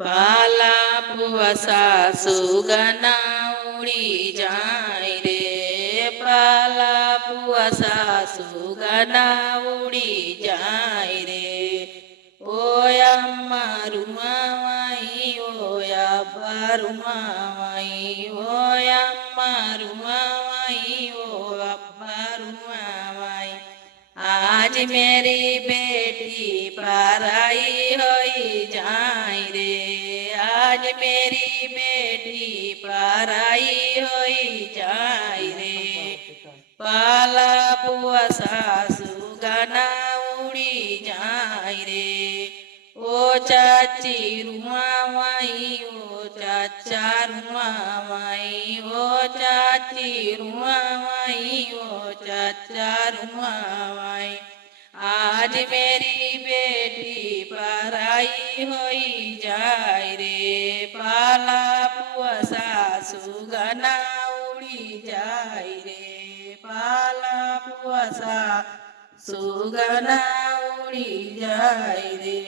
पाला पुआसा सुगना उड़ी जाए रे पाला पुआसा सुगना उड़ी जाए रे ओया मारुमाई ओया बारुमाई ओया मारुमाई ओ बारुमाई आज मेरी बेटी पराई होई जाए रे आज मेरी बेटी पराई होई जाए रे पाला पुआ सासू गाना उड़ी जाए रे ओ चाची रुआ माई ओ चाचा रुआ माई ओ चाची रुआ माई ओ चाचा रुआ माई आज मेरी बेटी पराई होई जाए रे पाला पुआ सासू गाना उड़ी जाए रे पाला पुआ सासू गाना उड़ी जाए रे।